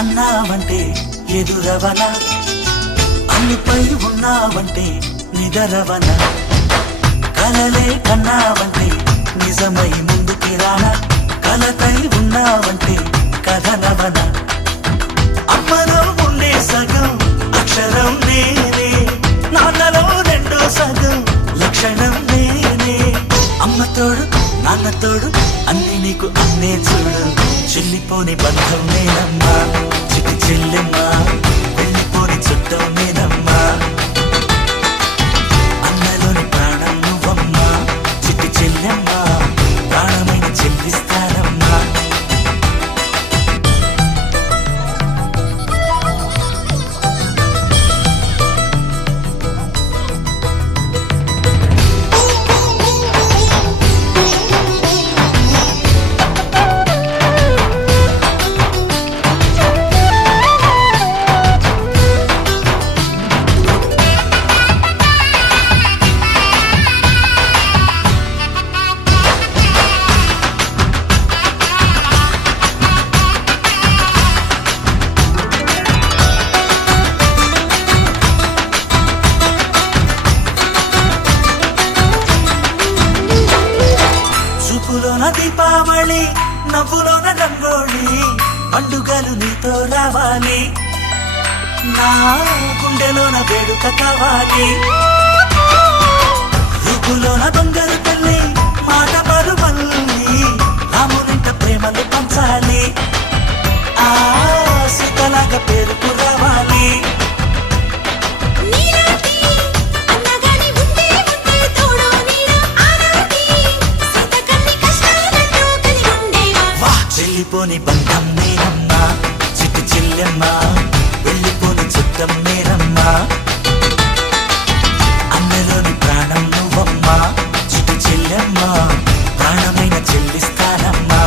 అన్నావంటే ఎదురవన, అన్నిపై ఉన్నావంటే నిదరవన, కలలే కన్నావంటే నిజమై ముందుకి రానా, కలతై ఉన్నావంటే కథనవన. అమ్మలో ఉండే సగం అక్షరం నేనే, నాన్నలో రెండో సగం లక్షణం నేనే. అమ్మతోడు నాన్నతోడు అన్ని నీకు అన్నే చూడు, చెల్లిపోని బంధం నేనమ్మా, చిట్టి చెల్లెమ్మా, వెళ్ళిపోని చుట్టం నేనమ్మా. అన్నలోని ప్రాణం నువ్వమ్మా, చిట్టి చెల్లెమ్మా, ప్రాణమైన చెల్లిస్తానమ్మా. చూపులోన దీపావళి, నవ్వులోన రంగోళి, పండుగలు నీతో రావాలి, నా గుండెలోన వేడుక కావాలి. రూపులోన దొంగలు తల్లి, మాట పరువల్లి, రామునింట ప్రేమలు పంచాలి, ఆ సీతలాగా పేరుకు రావాలి. వెళ్ళిపోని బంధం నేనమ్మా, చిట్టి చెల్లెమ్మా, వెళ్ళిపోని చుట్టం నేనమ్మా. అన్నలోని ప్రాణం నువ్వమ్మా, చిట్టి చెల్లెమ్మా, ప్రాణమైన చెల్లిస్తానమ్మా.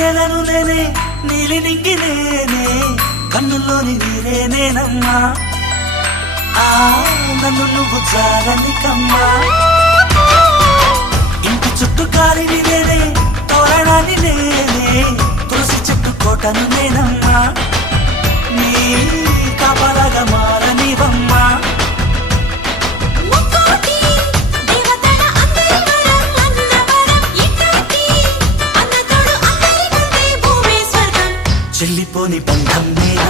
నేలను నేనే, నీలి నింగి నేనే, కన్నుల్లోని నీరే నేనమ్మా, ఆ నన్ను నువ్వు జారనికమ్మా. ఇంటి చుట్టూ గాలిని నేనే, తోరణాన్ని నేనే, తులసి చెట్టు కోటను నేనమ్మా, నీ కాపలాగా మారనివమ్మా. చెల్లిపోని బంధం నేనమ్మా.